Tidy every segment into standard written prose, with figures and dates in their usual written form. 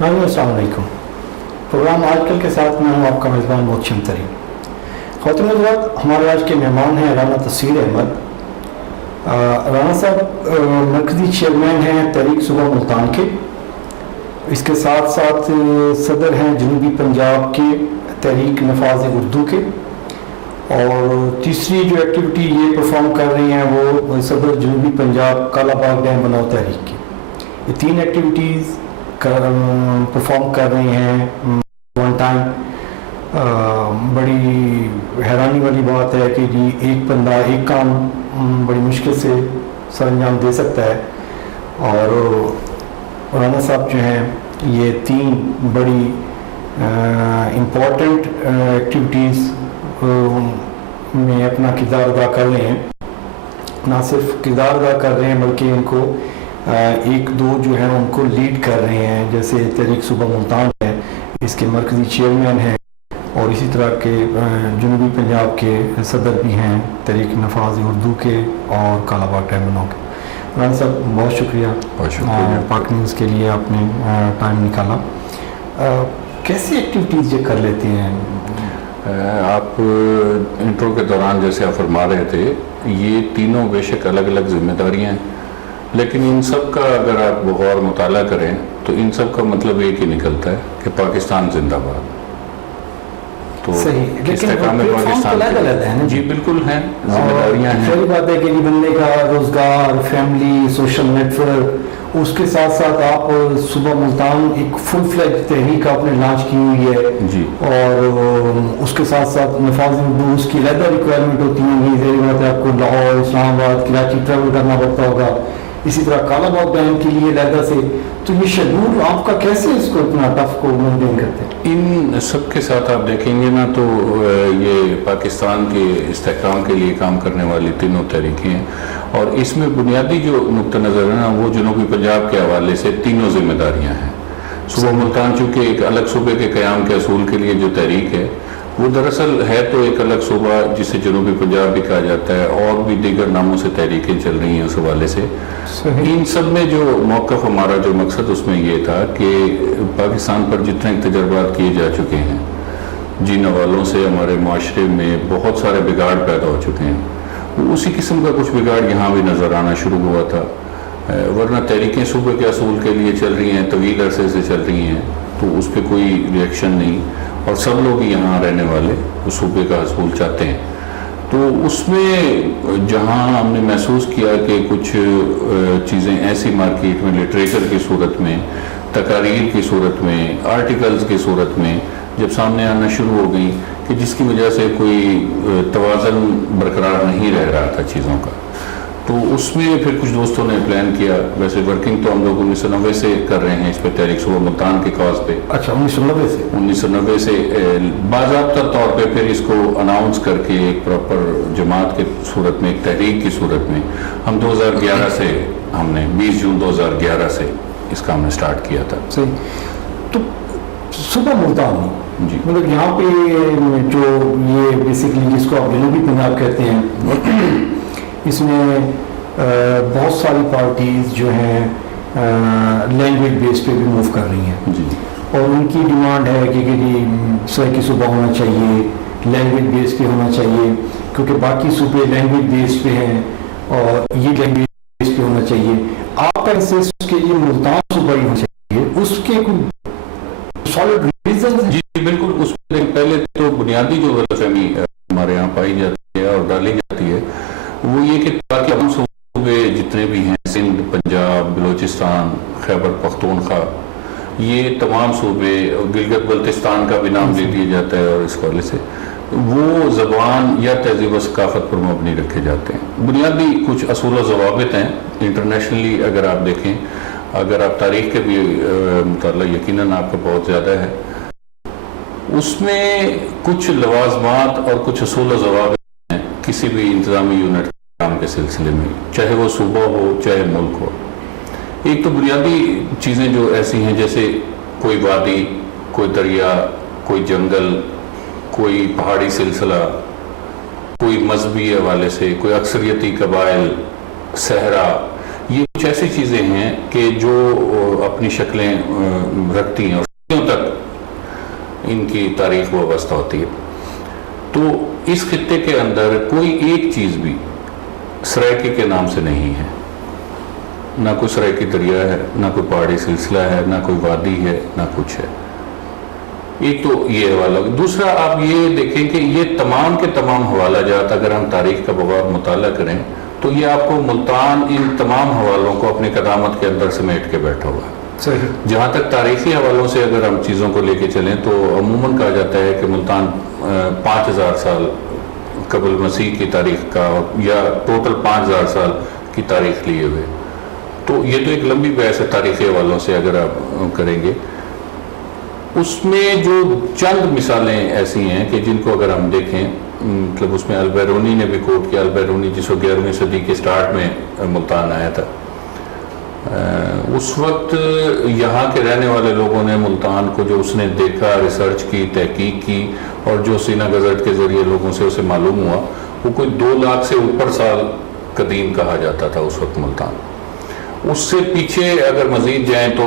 السلام علیکم۔ پروگرام آج کل کے ساتھ میں ہوں آپ کا میزبان محتشم ترین۔ خواتین حضرات، ہمارے آج کے مہمان ہیں رانا تصویر احمد۔ رانا صاحب مرکزی چیئرمین ہیں تحریک صوبہ ملتان کے، اس کے ساتھ ساتھ صدر ہیں جنوبی پنجاب کے تحریک نفاذ اردو کے، اور تیسری جو ایکٹیویٹی یہ پرفارم کر رہی ہیں وہ صدر جنوبی پنجاب کالا باغ ڈیم بناؤ تحریک کی۔ یہ تین ایکٹیویٹیز پرفارم کر رہی ہیں ون ٹائم۔ بڑی حیرانی والی بات ہے کہ جی ایک بندہ ایک کام بڑی مشکل سے سر انجام دے سکتا ہے، اور رانا صاحب جو ہیں یہ تین بڑی امپورٹنٹ ایکٹیویٹیز میں اپنا کردار ادا کر رہے ہیں۔ نہ صرف کردار ادا کر رہے ہیں بلکہ ان کو ایک دو جو ہیں ان کو لیڈ کر رہے ہیں، جیسے تحریک صوبہ ملتان ہے، اس کے مرکزی چیئرمین ہیں، اور اسی طرح کے جنوبی پنجاب کے صدر بھی ہیں تحریک نفاذ اردو کے اور کالا باغ ڈیم بناؤ کے۔ رانا صاحب بہت شکریہ پاک نیوز کے لیے آپ نے ٹائم نکالا۔ کیسی ایکٹیویٹیز یہ کر لیتے ہیں آپ؟ انٹرو کے دوران جیسے آپ فرما رہے تھے، یہ تینوں بے شک الگ الگ ذمہ داریاں ہیں، لیکن ان سب کا اگر آپ بغور مطالعہ کریں تو ان سب کا مطلب ایک ہی نکلتا ہے کہ پاکستان زندہ باد۔ تو استحکام پاکستان ہے جی بالکل ہیں، ذمہ داریاں ہیں۔ صحیح بات ہے کہ بندے کا روزگار، فیملی، سوشل نیٹ ورک، اس کے ساتھ ساتھ آپ صوبہ ملتان ایک فل فلیج تحریک آپ نے لانچ کی ہوئی ہے جی، اور اس کے ساتھ ساتھ نفاذ اردو اس کی علیحدہ ریکوائرمنٹ ہوتی ہے، ظاہر بات ہے آپ کو لاہور، اسلام آباد، کراچی ٹریول کرنا پڑتا ہوگا، اسی طرح کالا باغ ڈیم کے لیے علیحدہ سے۔ تو یہ شیڈول آپ کا کیسے اس کو اتنا ٹف کو مینٹین کرتے ہیں؟ ان سب کے ساتھ آپ دیکھیں گے نا تو یہ پاکستان کے استحکام کے لیے کام کرنے والی تینوں تحریکیں ہیں، اور اس میں بنیادی جو نقطہ نظر ہے نا وہ جنوبی پنجاب کے حوالے سے تینوں ذمہ داریاں ہیں۔ صوبہ ملتان چونکہ ایک الگ صوبے کے قیام کے اصول کے لیے جو تحریک ہے وہ دراصل ہے تو ایک الگ صوبہ جسے جنوبی پنجاب بھی کہا جاتا ہے، اور بھی دیگر ناموں سے تحریکیں چل رہی ہیں اس حوالے سے۔ ان سب میں جو موقف ہمارا جو مقصد اس میں یہ تھا کہ پاکستان پر جتنے تجربات کیے جا چکے ہیں، جن حوالوں سے ہمارے معاشرے میں بہت سارے بگاڑ پیدا ہو چکے ہیں، اسی قسم کا کچھ بگاڑ یہاں بھی نظر آنا شروع ہوا تھا۔ ورنہ تحریکیں صوبے کے اصول کے لیے چل رہی ہیں، طویل عرصے سے چل رہی ہیں، تو اس پہ کوئی ریئیکشن نہیں، اور سب لوگ یہاں رہنے والے اس صوبے کا حصول چاہتے ہیں۔ تو اس میں جہاں ہم نے محسوس کیا کہ کچھ چیزیں ایسی مارکیٹ میں لٹریچر کی صورت میں، تقاریر کی صورت میں، آرٹیکلز کی صورت میں جب سامنے آنا شروع ہو گئی کہ جس کی وجہ سے کوئی توازن برقرار نہیں رہ رہا تھا چیزوں کا، تو اس میں پھر کچھ دوستوں نے پلان کیا۔ ویسے ورکنگ تو ہم لوگ 1990 سے کر رہے ہیں اس پہ، تحریک صوبہ ملتان کے کاز پہ۔ اچھا، 1990 سے باضابطہ طور پہ پھر اس کو اناؤنس کر کے ایک پراپر جماعت کے صورت میں، ایک تحریک کی صورت میں ہم 2011 سے، ہم نے 20 جون 2011 سے اس کا ہم نے سٹارٹ کیا تھا۔ صحیح۔ تو صوبہ ملتان جی، مطلب یہاں پہ جو یہ بیسکلی جس کو آپ جنوبی پنجاب کہتے ہیں، اس میں بہت ساری پارٹیز جو ہیں لینگویج بیس پہ بھی موو کر رہی ہیں جی، اور ان کی ڈیمانڈ ہے کہ جی سرائیکی صوبہ ہونا چاہیے، لینگویج بیس پہ ہونا چاہیے، کیونکہ باقی صوبے لینگویج بیس پہ ہیں اور یہ لینگویج بیس پہ ہونا چاہیے۔ آپ کا اس کے لیے ملتان صوبہ ہی ہونا چاہیے، اس کے کوئی سالڈ ریزن؟ جی بالکل۔ اس میں پہلے تو بنیادی جو غلط فہمی ہمارے یہاں پائی جاتی ہے اور ڈالی جاتی ہے وہ یہ کہ باقی صوبے جتنے بھی ہیں، سندھ، پنجاب، بلوچستان، خیبر پختونخوا، یہ تمام صوبے، گلگت بلتستان کا بھی نام لے دیا جاتا ہے، اور اس حوالے سے وہ زبان یا تہذیب و ثقافت پر مبنی رکھے جاتے ہیں۔ بنیادی کچھ اصول و ضوابط ہیں انٹرنیشنلی، اگر آپ دیکھیں، اگر آپ تاریخ کے بھی مطالعہ یقیناً آپ کو بہت زیادہ ہے، اس میں کچھ لوازمات اور کچھ اصول و ضوابط ہیں کسی بھی انتظامی یونٹ کام کے سلسلے میں، چاہے وہ صوبہ ہو چاہے ملک ہو۔ ایک تو بنیادی چیزیں جو ایسی ہیں جیسے کوئی وادی، کوئی دریا، کوئی جنگل، کوئی پہاڑی سلسلہ، کوئی مذہبی حوالے سے، کوئی اکثریتی قبائل، صحرا، یہ کچھ ایسی چیزیں ہیں کہ جو اپنی شکلیں رکھتی ہیں اور صدیوں تک ان کی تاریخ وابستہ ہوتی ہے. تو اس خطے کے اندر کوئی ایک چیز بھی سرائکی کے نام سے نہیں ہے. نہ کوئی سرائکی دریا ہے، نہ کوئی پہاڑی سلسلہ ہے، نہ کوئی وادی ہے، نہ کچھ ہے. ایک تو یہ حوالہ. دوسرا آپ یہ دیکھیں کہ یہ تمام کے تمام حوالہ جات اگر ہم تاریخ کا بغور مطالعہ کریں تو یہ آپ کو ملتان ان تمام حوالوں کو اپنی قدامت کے اندر سمیٹ کے بیٹھا ہوا ہے. صحیح. جہاں تک تاریخی حوالوں سے اگر ہم چیزوں کو لے کے چلیں تو عموماً کہا جاتا ہے کہ ملتان 5000 سال قبل مسیح کی تاریخ کا یا ٹوٹل 5000 سال کی تاریخ لیے ہوئے. تو یہ تو ایک لمبی بحث ہے تاریخی حوالوں سے اگر آپ کریں گے. اس میں جو چند مثالیں ایسی ہیں کہ جن کو اگر ہم دیکھیں مطلب اس میں البیرونی نے بھی کوٹ کیا. البیرونی جس کو 11ویں صدی کے سٹارٹ میں ملتان آیا تھا. اس وقت یہاں کے رہنے والے لوگوں نے ملتان کو جو اس نے دیکھا، ریسرچ کی، تحقیق کی اور جو سینہ گزٹ کے ذریعے لوگوں سے اسے معلوم ہوا وہ کوئی 2 لاکھ سے اوپر سال قدیم کہا جاتا تھا اس وقت ملتان. اس سے پیچھے اگر مزید جائیں تو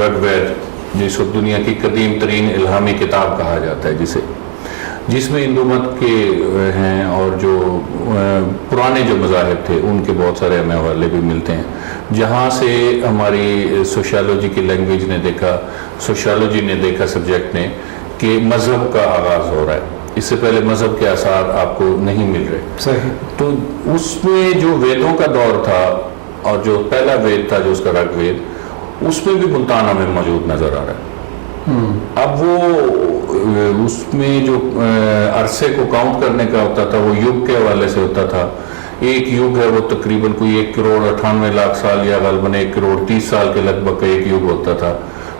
رگ وید جس وقت دنیا کی قدیم ترین الہامی کتاب کہا جاتا ہے جس میں ہندو مت کے ہیں اور جو پرانے جو مذاہب تھے ان کے بہت سارے ہمیں حوالے بھی ملتے ہیں. جہاں سے ہماری سوشیالوجی کی لینگویج نے دیکھا، سوشیالوجی نے دیکھا سبجیکٹ نے کہ مذہب کا آغاز ہو رہا ہے. اس سے پہلے مذہب کے آثار آپ کو نہیں مل رہے. صحیح. تو اس میں جو ویدوں کا دور تھا اور جو پہلا وید تھا جو اس کا رگ وید، اس میں بھی ملتان ہمیں موجود نظر آ رہا ہے. اب وہ اس میں جو عرصے کو کاؤنٹ کرنے کا ہوتا تھا وہ یوگ کے حوالے سے ہوتا تھا. ایک یوگ ہے وہ تقریباً کوئی 1 کروڑ 98 لاکھ سال یا غالباً 1 کروڑ 30 سال کے لگ بھگ ایک یوگ ہوتا تھا.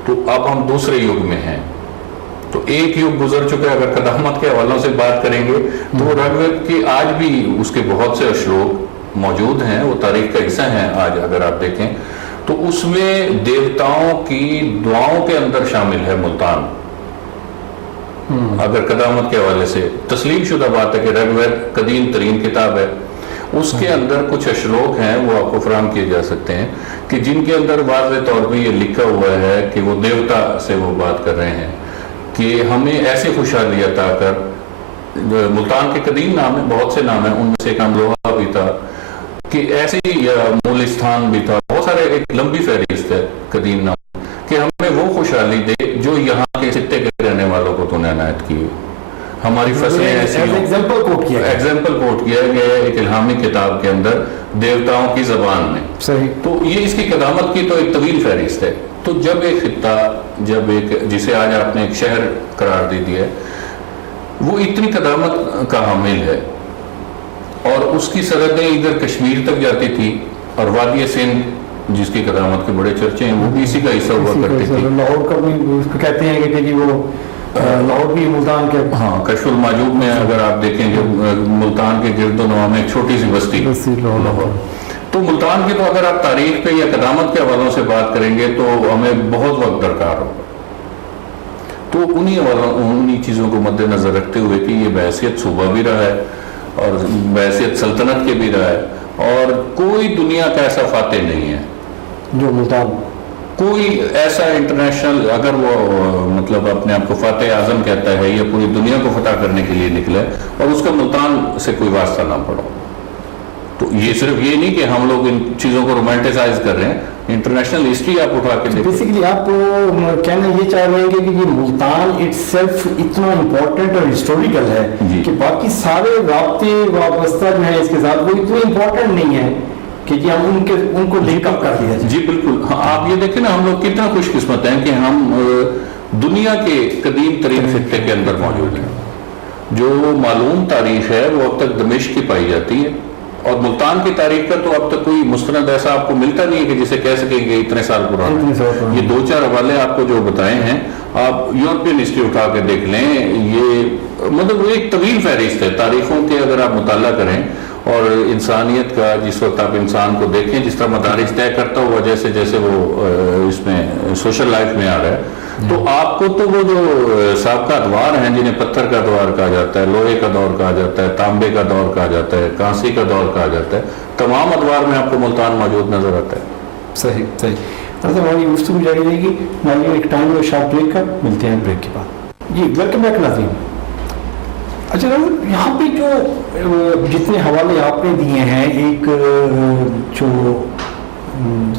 تو اب ہم دوسرے یوگ میں ہیں. تو ایک یوگ گزر چکا ہے. اگر قدامت کے حوالوں سے بات کریں گے تو رگ وید کی آج بھی اس کے بہت سے اشلوک موجود ہیں، وہ تاریخ کا حصہ ہیں. آج اگر آپ دیکھیں تو اس میں دیوتاؤں کی دعاؤں کے اندر شامل ہے ملتان. اگر قدامت کے حوالے سے تسلیم شدہ بات ہے کہ رگ وید قدیم ترین کتاب ہے. اس کے اندر کچھ اشلوک ہیں وہ آپ کو فراہم کیے جا سکتے ہیں کہ جن کے اندر واضح طور پہ یہ لکھا ہوا ہے کہ وہ دیوتا سے وہ بات کر رہے ہیں کہ ہمیں ایسی خوشحالی عطا کر. ملتان کے قدیم نام ہیں، بہت سے نام ہیں، ان میں سے ایک املوہا بھی تھا کہ ایسی مولستان بھی تھا. بہت سارے ایک لمبی فہرست ہے قدیم نام کہ ہمیں وہ خوشحالی دے جو یہاں کے خطے کے رہنے والوں کو تو نے عنایت کی. ہماری فصلیں ایسی ایگزامپل کوٹ کیا گیا ہے ایک الہامی کتاب کے اندر دیوتاؤں کی زبان میں. صحیح. تو یہ اس کی قدامت کی تو ایک طویل فہرست ہے. تو جب ایک خطہ، جب ایک جسے آج آپ نے ایک شہر قرار دے دیا ہے، وہ اتنی قدامت کا حامل ہے اور اس کی سرحدیں ادھر کشمیر تک جاتی تھی اور وادی سندھ جس کی قدامت کے بڑے چرچے ہیں وہ بھی اسی کا حصہ ہوا کرتی تھی. لاہور کا بھی کہتے ہیں کہ وہ لاہور بھی ملتان کے. ہاں، کشف الماجوب میں اگر آپ دیکھیں جو ملتان کے گرد و نواح میں ایک چھوٹی سی بستی لاہور. تو ملتان کی تو اگر آپ تاریخ پہ یا قدامت کے حوالوں سے بات کریں گے تو ہمیں بہت وقت درکار ہوگا. تو انہی چیزوں کو مد نظر رکھتے ہوئے کہ یہ بحیثیت صوبہ بھی رہا ہے اور بحیثیت سلطنت کے بھی رہا ہے اور کوئی دنیا کا ایسا فاتح نہیں ہے جو ملتان، کوئی ایسا انٹرنیشنل اگر وہ مطلب اپنے آپ کو فاتح اعظم کہتا ہے یا پوری دنیا کو فتح کرنے کے لیے نکلا ہے اور اس کا ملتان سے کوئی واسطہ نہ پڑا. تو یہ صرف یہ نہیں کہ ہم لوگ ان چیزوں کو رومانٹیسائز کر رہے ہیں. انٹرنیشنل ہسٹری آپ اٹھا کے دیکھیں. بیسیکلی آپ کہنا یہ چاہ رہے ہیں کہ یہ ملتان اٹ سیلف اتنا امپورٹنٹ اور ہسٹوریکل ہے کہ باقی سارے رابطے وابستہ جو ہیں اس کے ساتھ وہ اتنے امپورٹنٹ نہیں ہے کہ ہم ان کو لنک اپ کر دیا جائے. جی بالکل. آپ یہ دیکھیں نا ہم لوگ کتنا خوش قسمت ہیں کہ ہم دنیا کے قدیم ترین خطے کے اندر موجود ہیں. جو معلوم تاریخ ہے وہ اب تک دمشق کی پائی جاتی ہے اور ملتان کی تاریخ کا تو اب تک کوئی مستند ایسا آپ کو ملتا نہیں ہے کہ جسے کہہ سکیں گے اتنے سال پرانا. یہ 2-4 حوالے آپ کو جو بتائے ہیں آپ یورپین ہسٹری اٹھا کے دیکھ لیں. یہ مطلب ایک طویل فہرست ہے تاریخوں کے اگر آپ مطالعہ کریں اور انسانیت کا جس وقت آپ انسان کو دیکھیں جس طرح مدارج طے کرتا ہوا جیسے جیسے وہ اس میں سوشل لائف میں آ رہا ہے تو آپ کو تو وہ جو سابقہ ادوار ہیں جنہیں پتھر کا دور کہا جاتا ہے، لوہے کا دور کہا جاتا ہے، تانبے کا دور کہا جاتا ہے، کانسی کا دور کہا جاتا ہے، تمام ادوار میں آپ کو ملتان موجود نظر آتا ہے. صحیح صحیح. ہماری گفتگو جاری رہے گی. ناظرین ایک ٹائم اور شارٹ بریک کا, ملتے ہیں بریک کے بعد. جی ویلکم بیک ناظرین. اچھا یہاں پہ جو جتنے حوالے آپ نے دیے ہیں, ایک جو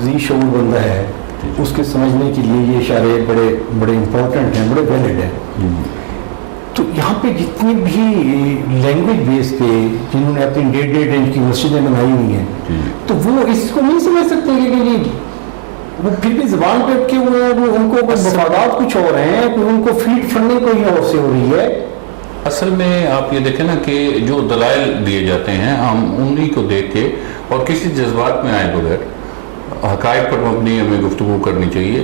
ذی شعور بندہ ہے اس کے سمجھنے کے لیے یہ اشارے بڑے بڑے امپورٹنٹ ہیں, بڑے ویلڈ ہیں. تو یہاں پہ جتنی بھی لینگویج بیس پہ جنہوں نے اپنی 1.5 انچ کی مسجدیں بنائی ہوئی ہیں, تو وہ اس کو نہیں سمجھ سکتے کہ جی وہ پھر بھی زبان پہ اٹکے ہوئے ہیں, وہ ان کو مفادات کچھ اور ہیں, ان کو فیڈ فنڈنگ کوئی اور سے ہو رہی ہے. اصل میں آپ یہ دیکھیں نا کہ جو دلائل دیے جاتے ہیں ہم انہی کو دیکھ کے اور کسی جذبات میں آئے بغیر حقائق پر مبنی ہمیں گفتگو کرنی چاہیے.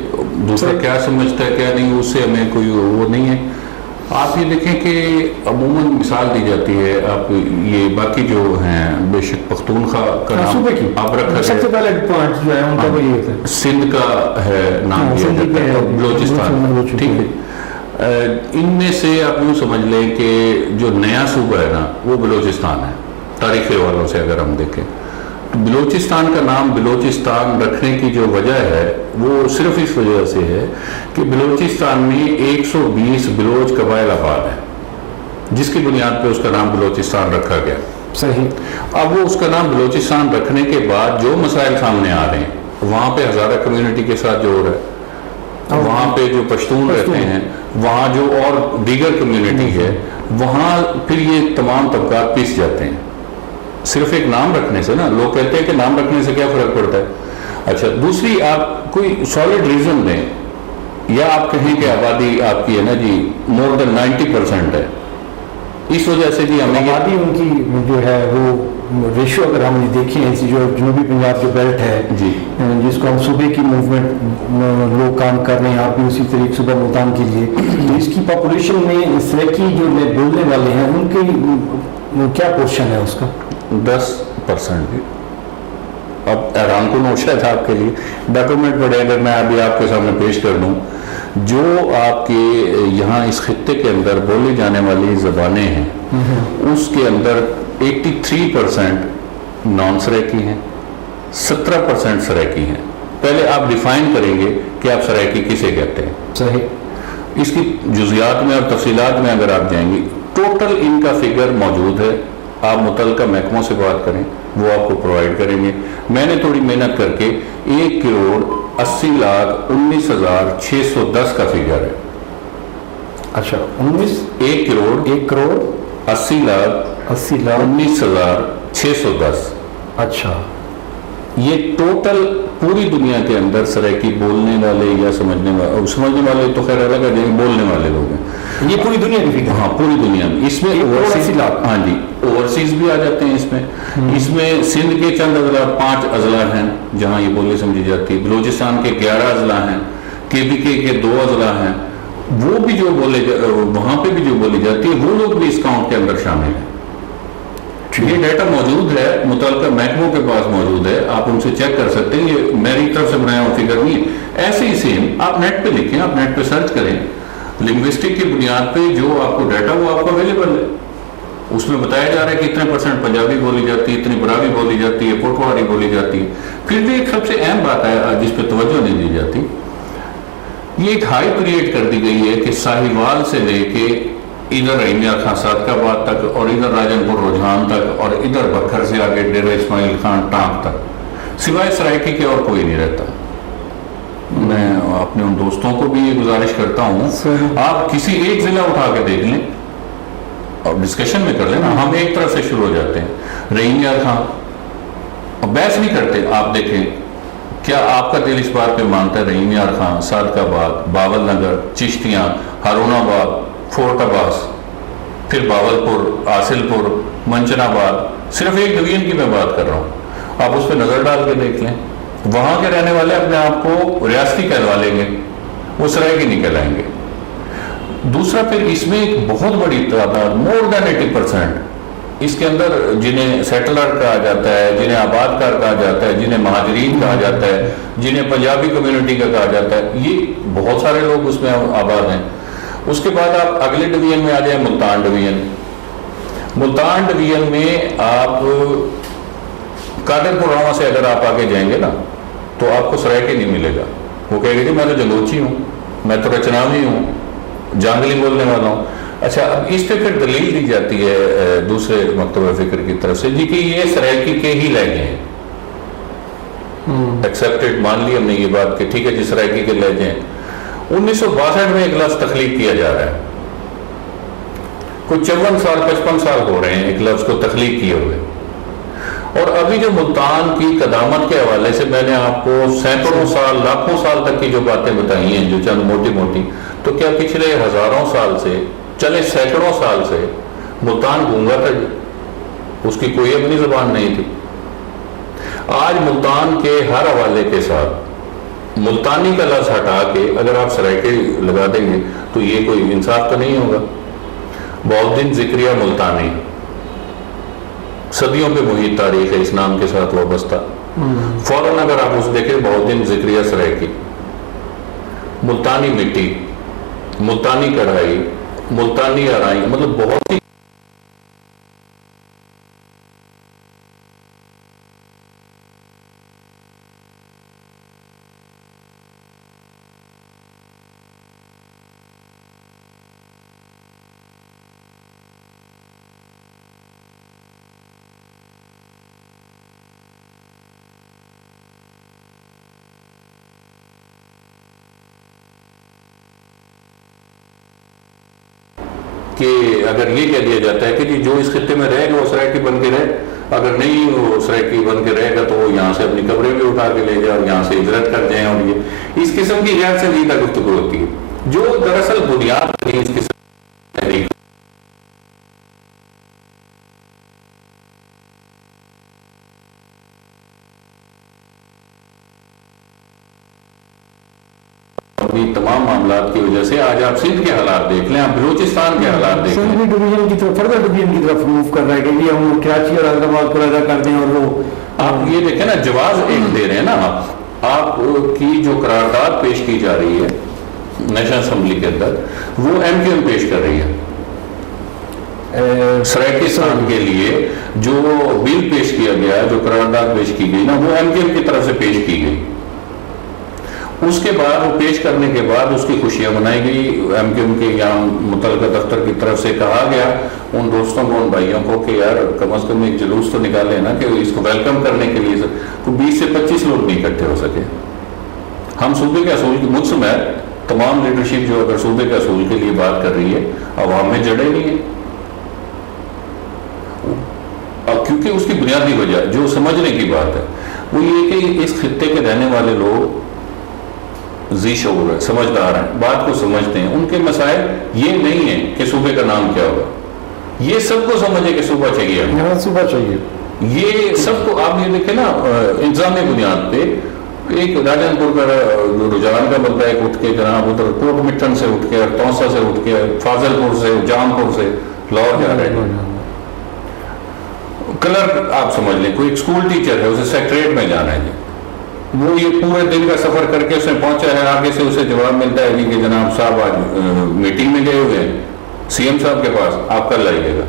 دوسرا کیا سمجھتا ہے کیا نہیں, اس سے ہمیں کوئی وہ نہیں ہے. آپ یہ دیکھیں کہ عموماً مثال دی جاتی ہے, آپ یہ باقی جو ہیں بے شک پختونخوا کا نام آپ رکھا سب سے پہلے پوائنٹ جو ہے ان کا وہ یہ ہے, سندھ کا ہے نام دیا جاتا ہے, بلوچستان, ٹھیک ہے. ان میں سے آپ یوں سمجھ لیں کہ جو نیا صوبہ ہے نا وہ بلوچستان ہے. تاریخ والوں سے اگر ہم دیکھیں تو بلوچستان کا نام بلوچستان رکھنے کی جو وجہ ہے وہ صرف اس وجہ سے ہے کہ بلوچستان میں 120 بلوچ قبائل آباد ہیں, جس کی بنیاد پہ اس کا نام بلوچستان رکھا گیا. صحیح. اب وہ اس کا نام بلوچستان رکھنے کے بعد جو مسائل سامنے آ رہے ہیں, وہاں پہ ہزارہ کمیونٹی کے ساتھ جو ہو رہا ہے, وہاں پہ جو پشتون رہتے ہیں, وہاں جو اور دیگر کمیونٹی ہے, وہاں پھر یہ تمام طبقات پیس جاتے ہیں صرف ایک نام رکھنے سے نا. لوگ کہتے ہیں کہ نام رکھنے سے کیا فرق پڑتا ہے. اچھا دوسری آپ کوئی سالڈ ریزن دیں, یا آپ کہیں کہ آبادی آپ کی ہے نا جی مور دین 90% ہے, اس وجہ سے جی ہمیں آبادی ان کی جو ہے وہ ریشو اگر ہم دیکھیں جو جنوبی پنجاب جو بیلٹ ہے جی جس کو ہم صوبے کی موومنٹ لوگ کام کر رہے ہیں, آپ بھی اسی طریقے صوبہ ملتان کے لیے, تو اس کی پاپولیشن میں سریکی جو بولنے والے ہیں ان کی کیا پورشن ہے اس کا؟ 10%. اب حیران کن نوشہ تھا آپ کے لیے ڈاکومنٹ پڑے, اگر میں ابھی آپ کے سامنے پیش کر دوں جو آپ کے یہاں اس خطے کے اندر بولی جانے والی زبانیں ہیں اس کے اندر 83% نان سریکی ہیں, 17% سریکی ہیں. پہلے آپ ڈیفائن کریں گے کہ آپ سریکی کسے کہتے ہیں. صحیح. اس کی جزیات میں اور تفصیلات میں اگر آپ جائیں گے ٹوٹل ان کا فگر موجود ہے, آپ متعلقہ محکموں سے بات کریں وہ آپ کو پرووائڈ کریں گے. میں نے تھوڑی محنت کر کے 1,80,19,610 کا فگر ہے. اچھا 1,80,19,610. اچھا یہ ٹوٹل پوری دنیا کے اندر سریکی بولنے والے یا سمجھنے والے تو خیر الگ ہے, بولنے والے لوگ ہیں. یہ پوری دنیا کی فگر؟ ہاں پوری دنیا میں. اس میں ہاں جی اوورسیز بھی آ جاتے ہیں. اس میں سندھ کے چند اضلاع 5 اضلاع ہیں جہاں یہ بولی سمجھی جاتی ہے. بلوچستان کے 11 اضلاع ہیں, KPK کے 2 اضلاع ہیں, وہ بھی جو وہاں پہ بھی جو بولی جاتی ہے وہ لوگ بھی اس کاؤنٹ کے اندر شامل ہیں. یہ ڈیٹا موجود ہے, متعلقہ محکموں کے پاس موجود ہے, آپ ان سے چیک کر سکتے ہیں. یہ میری طرف سے بنایا ہوا فگر نہیں ہے, ایسے ہی سیم آپ نیٹ پہ لکھیں, آپ نیٹ پہ سرچ کریں, لنگوسٹک کی بنیاد پہ جو آپ کو ڈیٹا وہ آپ کو اویلیبل ہے. اس میں بتایا جا رہا ہے کہ اتنے % پنجابی بولی جاتی ہے, اتنی براوی بولی جاتی ہے, پوٹواری بولی جاتی ہے. پھر بھی ایک سب سے اہم بات ہے جس پہ توجہ نہیں دی جاتی, یہ ایک ہائی کریٹ کر دی گئی ہے کہ ساہیوال سے لے کے ادھر رحیم یار خان صادقآباد تک اور ادھر راجن پور رجحان تک اور ادھر بکھر سے آگے ڈیرہ اسماعیل خان ٹانک تک سوائے سرائکی کے اور کوئی نہیں رہتا. میں اپنے ان دوستوں کو بھی یہ گزارش کرتا ہوں, آپ کسی ایک ضلع اٹھا کے دیکھ لیں اور ڈسکشن میں کر لیں نا. ہم ایک طرف سے شروع ہو جاتے ہیں رحیم یار خان, بحث نہیں کرتے. آپ دیکھیں کیا آپ کا دل اس بات پہ مانتا ہے رحیم یار خان, صادقآباد, باول نگر, چشتیاں, ہارون آباد, فورٹ عباس, پھر باولپور, حاصل پور, منچن آباد, صرف ایک ڈویژن کی میں بات کر رہا ہوں, آپ اس پہ نظر ڈال کے دیکھ لیں. وہاں کے رہنے والے اپنے آپ کو ریاستی کہلوا لیں گے, وہ سرائکی نہیں کہلائیں گے. دوسرا پھر اس میں ایک بہت بڑی تعداد مور دین 80% اس کے اندر جنہیں سیٹلر کہا جاتا ہے, جنہیں آباد کار کہا جاتا ہے, جنہیں مہاجرین کہا جاتا ہے, جنہیں پنجابی کمیونٹی کا کہا جاتا ہے, یہ بہت سارے لوگ اس میں آباد ہیں. اس کے بعد آپ اگلے ڈویژن میں آ جائیں ملتان ڈویژن. ملتان ڈویژن میں آپ قادر پور راما سے اگر آپ آگے جائیں گے نا تو آپ کو سرائکی نہیں ملے گا. وہ کہے گا جی میں تو جنگوچی ہوں, میں تو رچناوی ہوں, جانگلی بولنے والا ہوں. اچھا, اب اس پہ پھر دلیل دی جاتی ہے دوسرے مکتبہ فکر کی طرف سے جی کہ یہ سرائکی کے ہی لہجے ہیں. ایکسیپٹڈ, مان لی ہم نے یہ بات کہ ٹھیک ہے جی سرائکی کے لہجے ہیں. 1962 میں ایک لفظ تخلیق کیا جا رہا ہے, کوئی 54 سال 55 سال ہو رہے ہیں ایک لفظ کو تخلیق کیے ہوئے. اور ابھی جو ملتان کی قدامت کے حوالے سے میں نے آپ کو سینکڑوں سال لاکھوں سال تک کی جو باتیں بتائی ہیں, جو چند موٹی موٹی, تو کیا پچھلے ہزاروں سال سے چلے سینکڑوں سال سے ملتان گونگا تھا جی؟ اس کی کوئی اپنی زبان نہیں تھی. آج ملتان کے ہر حوالے کے ساتھ ملتانی کا لفظ ہٹا کے اگر آپ سرائکی لگا دیں گے تو یہ کوئی انصاف تو نہیں ہوگا. بہاؤالدین ذکریہ ملتانی, صدیوں پہ محیط تاریخ ہے اس نام کے ساتھ وابستہ. فوراً اگر آپ اسے دیکھیں بہاؤالدین ذکریہ سرائکی, ملتانی مٹی, ملتانی کڑھائی, ملتانی آرائی, مطلب بہت ہی کہ اگر یہ کہہ دیا جاتا ہے کہ جی جو اس خطے میں رہے گا وہ سرائکی بن کے رہے, اگر نہیں وہ سرائکی بن کے رہے گا تو وہ یہاں سے اپنی قبریں بھی اٹھا کے لے جائے اور یہاں سے ہجرت کر جائیں. اور یہ اس قسم کی غیر سنجیدہ گفتگو ہوتی ہے جو دراصل بنیاد نہیں اس قسم کی. تمام معاملات کی وجہ سے آج آپ سندھ کے حالات دیکھ لیں, آپ بلوچستان کے حالات دیکھ لیں. سندھ بھی ڈویژن کی طرف, فردر ڈویژن کی طرف موو کر رہا ہے کہ یہ ہم کراچی اور حیدرآباد کو ادا کر دیں. اور وہ آپ یہ دیکھیں نا, جواز ایک دے رہے ہیں نا آپ کی جو قرارداد پیش کی جا رہی ہے نیشنل اسمبلی کے اندر, وہ ایم کیو ایم پیش کر رہی ہے. سرائکستان کے لیے جو بل پیش کیا گیا, جو قرارداد پیش کی گئی نا, وہ ایم کیو ایم کی طرف سے پیش کی گئی. اس کے بعد وہ پیش کرنے کے بعد اس کی خوشیاں منائی گئی. ایم کیو ایم کے یہاں متعلقہ دفتر کی طرف سے کہا گیا ان دوستوں کو, ان بھائیوں کو کہ یار کم از کم ایک جلوس تو نکالے نا کہ اس کو ویلکم کرنے کے لیے کوئی 20 سے 25 لوگ نہیں اکٹھے ہو سکے. ہم صوبے کے اصول کی مجھ سمیت تمام لیڈرشپ جو اگر صوبے کے اصول کے لیے بات کر رہی ہے, عوام میں جڑے نہیں ہیں. کیونکہ اس کی بنیادی وجہ جو سمجھنے کی بات ہے وہ یہ کہ اس خطے کے رہنے والے لوگ ذی شعور ہے, سمجھدار ہیں, بات کو سمجھتے ہیں. ان کے مسائل یہ نہیں ہیں کہ صوبے کا نام کیا ہوگا, یہ سب کو سمجھے کہ صوبہ چاہیے, صوبہ چاہیے. یہ سب کو آپ یہ دیکھیں نا, انتظامی بنیاد پہ ایک راجن پور کا رجحان کا بندہ ایک اٹھ کے جناب ادھر کوٹ مٹن سے اٹھ کے, توسا سے اٹھ کے, فاضل پور سے, جام پور سے لاہور جا رہے ہیں. کلرک آپ سمجھ لیں, کوئی ایک اسکول ٹیچر ہے, اسے سیکٹریٹ میں جانا ہے جی, وہ یہ پورے دن کا سفر کر کے اس میں پہنچا ہے, آگے سے اسے جواب ملتا ہے جی کہ جناب صاحب آج میٹنگ میں گئے ہوئے ہیں سی ایم صاحب کے پاس, آپ کل آئیے گا.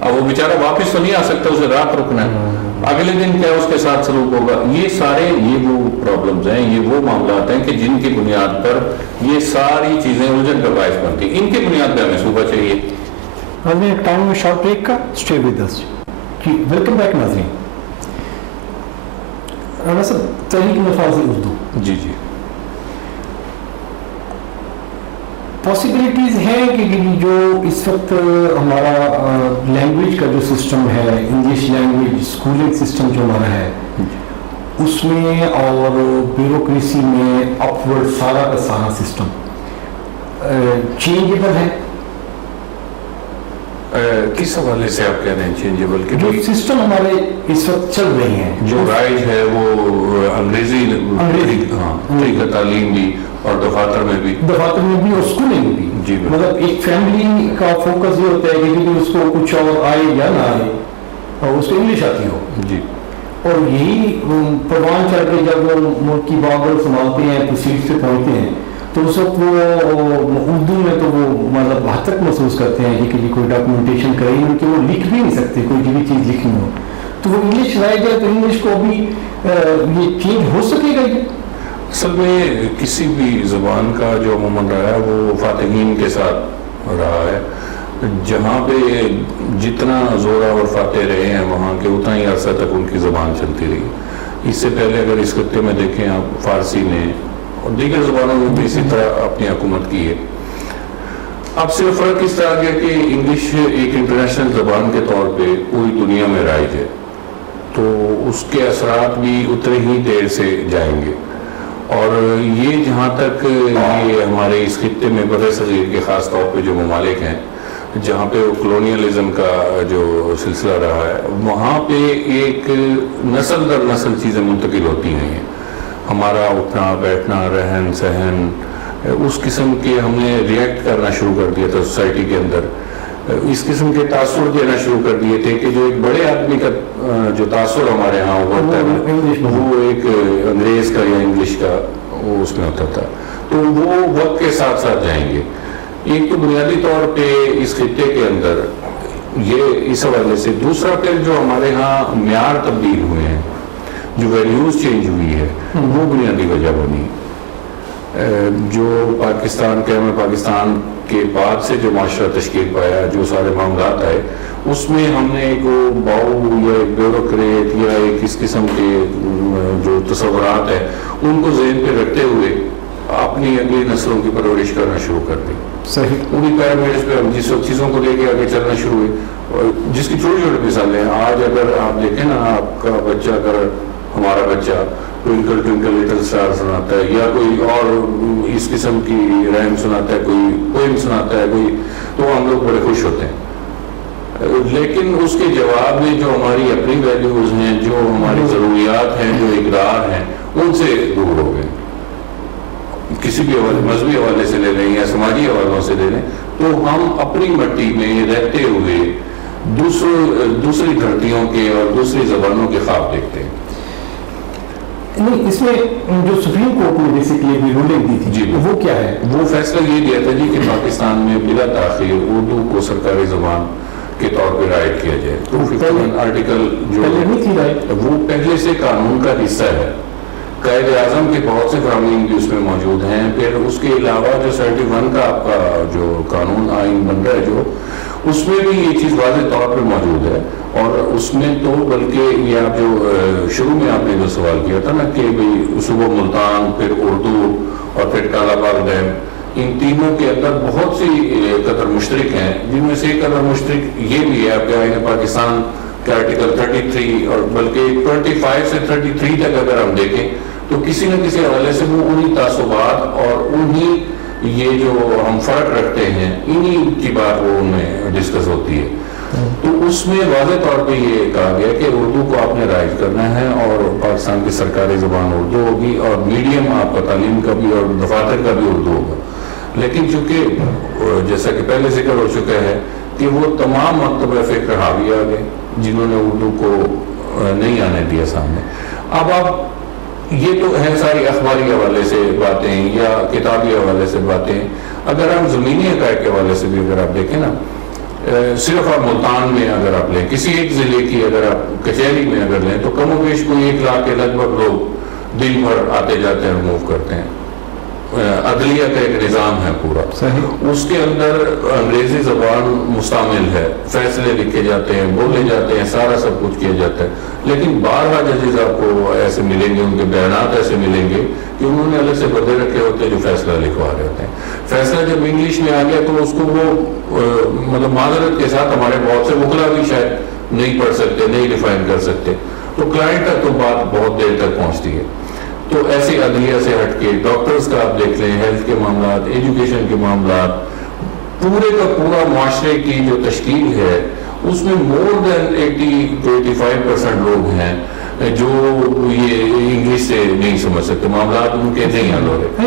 اب وہ بیچارہ واپس تو نہیں آ سکتا, اسے رات رکنا ہے, اگلے دن کیا اس کے ساتھ سلوک ہوگا. یہ سارے یہ وہ پرابلمز ہیں, یہ وہ معاملات ہیں کہ جن کی بنیاد پر یہ ساری چیزیں الجھن کا باعث بنتی ہیں. ان کی بنیاد پہ ہمیں صوبہ چاہیے. ایک ٹائم میں شارٹ بریک کا stay with us. Welcome back ناظرین. رانا صاحب, تحریک نفاذ اردو, جی جی, پاسبلٹیز ہیں کہ جو اس وقت ہمارا لینگویج کا جو سسٹم ہے, انگلش لینگویج اسکولنگ سسٹم جو ہمارا ہے, اس میں اور بیوروکریسی میں اپورڈ سارا کا سارا سسٹم چینجیبل ہے. کس حوالے سے آپ کہہ رہے ہیں چینجیبل؟ کہ جو سسٹم ہمارے اس وقت چل رہی ہیں, جو رائج ہے وہ انگریزی طریقہ تعلیم بھی, اور دفاتر میں بھی اور اسکولنگ بھی. جی, مطلب ایک فیملی کا فوکس یہ ہوتا ہے کہ اس کو کچھ اور آئے یا نہ آئے, اور اس کو انگلش آتی ہو. جی, اور یہی پروان چڑھ کے جب وہ ملک کی باغ سنبھالتے ہیں, پروسیڈ سے پہنچتے ہیں, تو اس وقت وہ اردو میں تو وہ مطلب حد تک محسوس کرتے ہیں کہ کوئی ڈاکومنٹیشن کرے, کہ وہ لکھ بھی نہیں سکتے کوئی بھی چیز لکھنی ہو. تو وہ انگلش لائے جائے تو انگلش کو ابھی یہ چینج ہو سکے گا؟ اصل میں کسی بھی زبان کا جو عموماً رہا ہے وہ فاتحین کے ساتھ رہا ہے. جہاں پہ جتنا زوراور فاتح رہے ہیں وہاں کے اتنا ہی عرصہ تک ان کی زبان چلتی رہی. اس سے پہلے اگر اس خطے میں دیکھیں آپ, فارسی نے اور دیگر زبانوں میں بھی اسی طرح اپنی حکومت کی ہے. اب صرف فرق اس طرح گیا کہ انگلش ایک انٹرنیشنل زبان کے طور پہ پوری دنیا میں رائج ہے, تو اس کے اثرات بھی اتنے ہی دیر سے جائیں گے. اور یہ جہاں تک یہ ہمارے اس خطے میں بر صغیر کے خاص طور پہ جو ممالک ہیں جہاں پہ وہ کلونیلزم کا جو سلسلہ رہا ہے, وہاں پہ ایک نسل در نسل چیزیں منتقل ہوتی ہیں. ہمارا اٹھنا بیٹھنا رہن سہن اس قسم کے ہم نے ریئیکٹ کرنا شروع کر دیا تھا سوسائٹی کے اندر, اس قسم کے تاثر دینا شروع کر دیے تھے کہ جو ایک بڑے آدمی کا جو تاثر ہمارے ہاں ہوتا ہے وہ ایک انگریز کا یا انگلش کا وہ اس میں ہوتا تھا. تو وہ وقت کے ساتھ ساتھ جائیں گے. ایک تو بنیادی طور پہ اس خطے کے اندر یہ اس حوالے سے. دوسرا پھر جو ہمارے ہاں معیار تبدیل ہوئے ہیں, جو ویلیوز چینج ہوئی ہے, وہ بنیادی وجہ بنی. جو پاکستان پاکستان کے بعد سے جو معاشرہ تشکیل پایا, جو سارے معاملات آئے, اس میں ہم نے ایک باؤ یا ایک بیوروکریٹ یا ایک اس قسم کے جو تصورات ہیں ان کو ذہن پہ رکھتے ہوئے اپنی اگلی نسلوں کی پرورش کرنا شروع کر دی. صحیح. انہیں پیرامیڈز پہ ہم جس چیزوں کو لے کے آگے چلنا شروع ہوئے, جس کی چھوٹی چھوٹی مثالیں ہیں. آج اگر آپ دیکھیں نا, آپ کا بچہ اگر ہمارا بچہ ٹوئنکل ٹوئنکل لٹل اسٹار سناتا ہے یا کوئی اور اس قسم کی رائم سناتا ہے, کوئی پوئم سناتا ہے کوئی, تو ہم لوگ بڑے خوش ہوتے ہیں. لیکن اس کے جواب میں جو ہماری اپنی ویلیوز ہیں, جو ہماری ضروریات ہیں, جو اقدار ہیں, ان سے دور ہو گئے. کسی بھی مذہبی حوالے سے لے لیں یا سماجی حوالوں سے لے لیں, تو ہم اپنی مٹی میں رہتے ہوئے دوسری دھرتیوں کے اور دوسری زبانوں کے خواب دیکھتے ہیں. نہیں, اس میں جو سپریم کورٹ نے بیسیکلی بھی رولنگ دی تھی, جی وہ کیا ہے؟ وہ فیصلہ یہ دیا تھا جی کہ پاکستان میں بلا تاخیر اردو کو سرکاری زبان کے طور پہ رائٹ کیا جائے. 251 آرٹیکل جو وہ پہلے سے قانون کا حصہ ہے. قائد اعظم کے بہت سے فرامین بھی اس میں موجود ہیں. پھر اس کے علاوہ جو 71 کا آپ کا جو قانون آئین بن رہا ہے جو, اس میں بھی یہ چیز واضح طور پہ موجود ہے. اور اس میں تو بلکہ یہ آپ جو شروع میں آپ نے جو سوال کیا تھا نا کہ بھئی صوبہ ملتان, پھر اردو اور پھر کالا باغ ڈیم, ان تینوں کے اندر بہت سی قدر مشترک ہیں, جن میں سے ایک قدر مشترک یہ بھی ہے آپ کے آئین پاکستان کے آرٹیکل 33 اور بلکہ 25 سے 33 تک اگر ہم دیکھیں تو کسی نہ کسی حوالے سے وہ انہی تعصبات اور انہی یہ جو ہم فرق رکھتے ہیں انہی کی بات وہ ان میں ڈسکس ہوتی ہے. تو اس میں واضح طور پہ یہ کہا گیا کہ اردو کو آپ نے رائج کرنا ہے اور پاکستان کی سرکاری زبان اردو ہوگی اور میڈیم آپ کا تعلیم کا بھی اور دفاتر کا بھی اردو ہوگا. لیکن چونکہ جیسا کہ پہلے ذکر ہو چکا ہے کہ وہ تمام مکتبہ فکر حاوی آ گئے جنہوں نے اردو کو نہیں آنے دیا سامنے. اب آپ یہ تو ہے ساری اخباری حوالے سے باتیں یا کتابی حوالے سے باتیں. اگر ہم زمینی حقائق کے حوالے سے بھی اگر آپ دیکھیں نا, صرف آپ ملتان میں اگر آپ لیں, کسی ایک ضلع کی اگر آپ کچہری میں اگر لیں, تو کم و بیش کوئی 1 لاکھ کے لگ بھگ لوگ دن بھر آتے جاتے ہیں, موو کرتے ہیں. عدلیہ کا ایک نظام ہے پورا, اس کے اندر انگریزی زبان مستعمل ہے, فیصلے لکھے جاتے ہیں, بولے جاتے ہیں, سارا سب کچھ کیا جاتا ہے. لیکن بارہا ججز آپ کو ایسے ملیں گے, ان کے بیانات ایسے ملیں گے کہ انہوں نے الگ سے بدے رکھے ہوتے ہیں جو فیصلہ لکھوا رہے ہوتے ہیں. فیصلہ جب انگلش میں آ گیا تو اس کو وہ مطلب معذرت کے ساتھ ہمارے بہت سے وکلا بھی شاید نہیں پڑھ سکتے, نہیں ڈیفائن کر سکتے, تو کلائنٹ تک تو بات بہت دیر تک پہنچتی ہے. تو ایسی عدلیہ سے ہٹ کے ڈاکٹرز کا آپ دیکھ لیں, ہیلتھ کے معاملات, ایجوکیشن کے معاملات, پورے کا پورا معاشرے کی جو تشکیل ہے اس میں مور دین 80 to 85% لوگ ہیں جو یہ انگلش سے نہیں سمجھ سکتے, معاملات ان کے نہیں حل ہو رہے.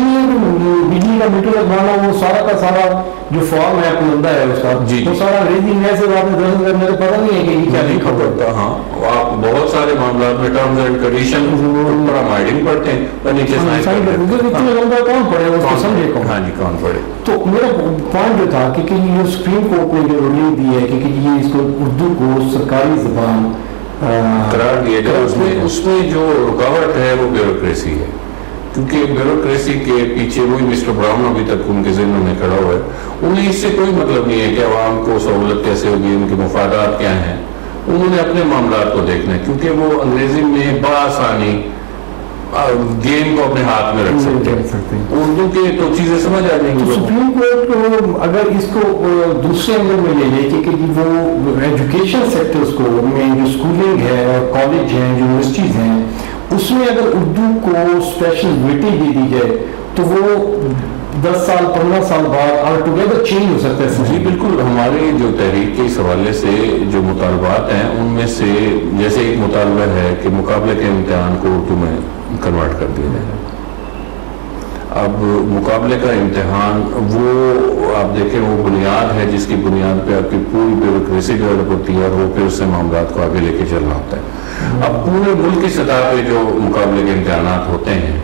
بجلی کا میٹر لگوانا وہ سارا کا سارا جو فارم ہے اپنا ہے اس کا, جی وہ سارا ریزی میں سے آپ نے درست کرنے کو پتہ نہیں ہے کہ یہ کیا نہیں پڑتا. ہاں, آپ بہت سارے معاملات میں ٹرمز اینڈ کنڈیشن پر ہم ہائڈنگ پڑھتے ہیں, پر نیچے کون پڑھے اس کو سمجھے کون. ہاں جی, کون پڑھے. تو میرا پوائنٹ جو تھا کہ یہ سپریم کورٹ نے جو رولنگ دی ہے کہ یہ اس کو اردو کو سرکاری زبان قرار دیا جائے. اس میں جو رکاوٹ ہے وہ بیوروکریسی ہے, کیونکہ بیوروکریسی کے پیچھے وہی مسٹر براؤن ابھی تک ان کے ذہنوں میں کھڑا ہوا ہے. انہیں اس سے کوئی مطلب نہیں ہے کہ عوام کو سہولت کیسے ہوگی, ان کے مفادات کیا ہیں. انہوں نے اپنے معاملات کو دیکھنا ہے, کیونکہ وہ انگریزی میں بآسانی گیم کو اپنے ہاتھ میں رکھ سکتے ہیں. اردو کے تو چیزیں سمجھ آ جائیں گی. سپریم کورٹ کو اگر اس کو دوسرے اینگل میں لے لے کہ وہ ایجوکیشن سیکٹرز کو میں جو اسکولنگ ہے اور کالج ہیں یونیورسٹیز ہیں اس میں اگر اردو کو اسپیشل ویٹیج دے دی جائے تو وہ 10 سال 15 سال بعد آل ٹوگیدر چینج ہو سکتا ہے. جی بالکل. ہمارے جو تحریک کے اس حوالے سے جو مطالبات ہیں ان میں سے جیسے ایک مطالبہ ہے کہ مقابلے کے امتحان کو اردو میں کنورٹ کر دیا جائے. اب مقابلے کا امتحان وہ آپ دیکھیں وہ بنیاد ہے جس کی بنیاد پہ آپ کی پوری بیوروکریسی ڈیولپ ہوتی ہے اور وہ پھر اس سے معاملات کو آگے لے کے چلنا ہوتا ہے. اب پورے ملک کی سطح پہ جو مقابلے کے امتحانات ہوتے ہیں